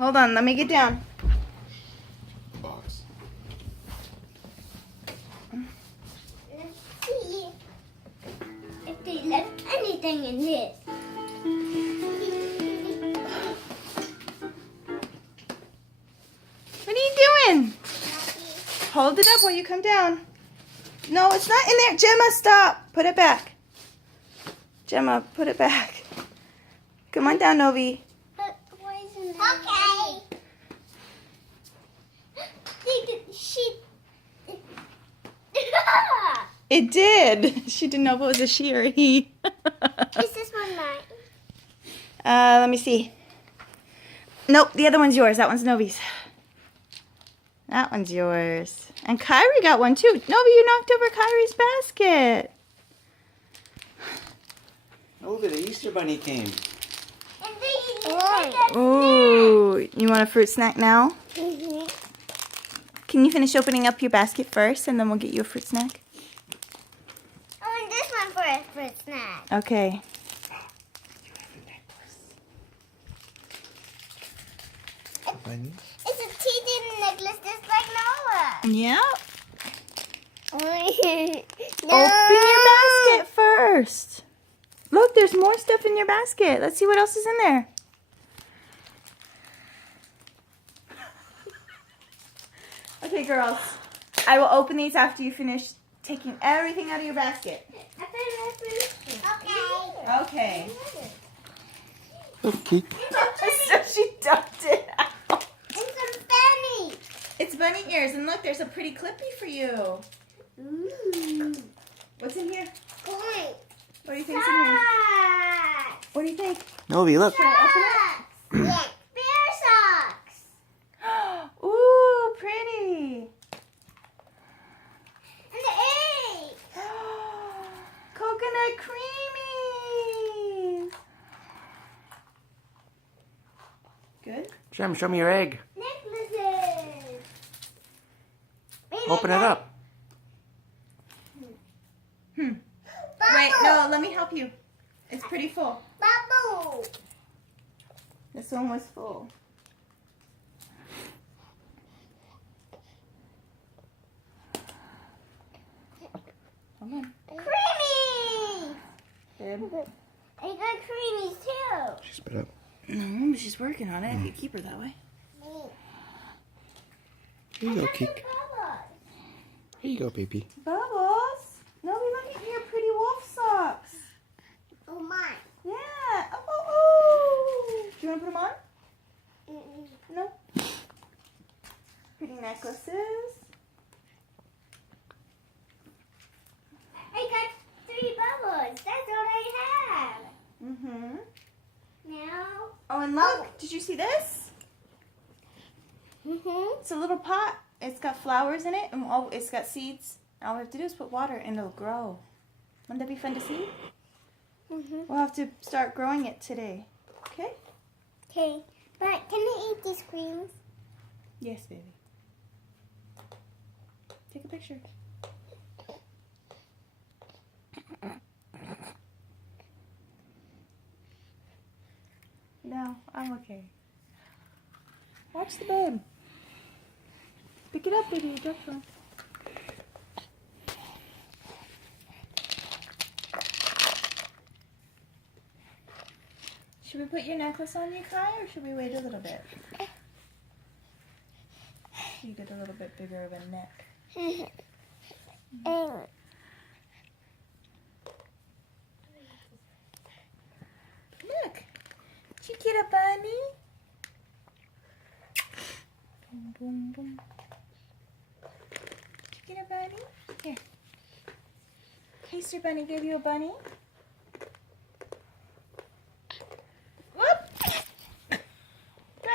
Hold on, let me get down. Box. Let's see if they left anything in this. What are you doing? Hold it up while you come down. No, it's not in there. Gemma, stop. Put it back. Gemma, put it back. Come on down, Novi. Why isn't it? Okay. She. It did. She didn't know if it was a she or a he. Is this one mine? Let me see. Nope, the other one's yours. That one's Novi's. That one's yours. And Kyrie got one too. Novi, you knocked over Kyrie's basket. Over the Easter Bunny came. And they Ooh, you want a fruit snack now? Mm-hmm. Can you finish opening up your basket first and then we'll get you a fruit snack? I want this one for a fruit snack. Okay. Bunny? It's a teething necklace just like Noah. Yeah. No. Open your basket first. Look, there's more stuff in your basket. Let's see what else is in there. Okay, girls. I will open these after you finish taking everything out of your basket. Okay. Okay. Okay. So she dumped it out. And some Benny. It's bunny ears. And look, there's a pretty clippy for you. Ooh. What's in here? Coin. What do you think's in here? Socks. What do you think? Novi, look. Should I open it? Yes. Bear socks. Ooh, pretty. And the egg. Coconut creamies. Good. Gem, show me your egg. Necklaces. Open it up. Wait, no, let me help you. It's pretty full. Bubble. This one was full. Come on. Creamy. Good. I got creamies too. She spit up. No, she's working on it. If you keep her that way. Here you go, Keek. Bubbles. Here you go, baby. Bubbles. No, we look at your pretty wolf socks. Oh my. Yeah. Oh. Do you want to put them on? No. Pretty necklaces. I got 3 bubbles. That's all I have. Mm-hmm. Now. Oh, and look. Did you see this? Mm-hmm. It's a little pot. It's got flowers in it, and it's got seeds. All we have to do is put water, and it'll grow. Wouldn't that be fun to see? Mm-hmm. We'll have to start growing it today. Okay? Okay. But can I eat these creams? Yes, baby. Take a picture. No, I'm okay. Watch the babe. Pick it up, baby. Drop one. Should we put your necklace on you, Kai, or should we wait a little bit? You get a little bit bigger of a neck. Look. Did you get a bunny? Boom, boom, boom. Did you get a bunny? Here. Easter Bunny gave you a bunny?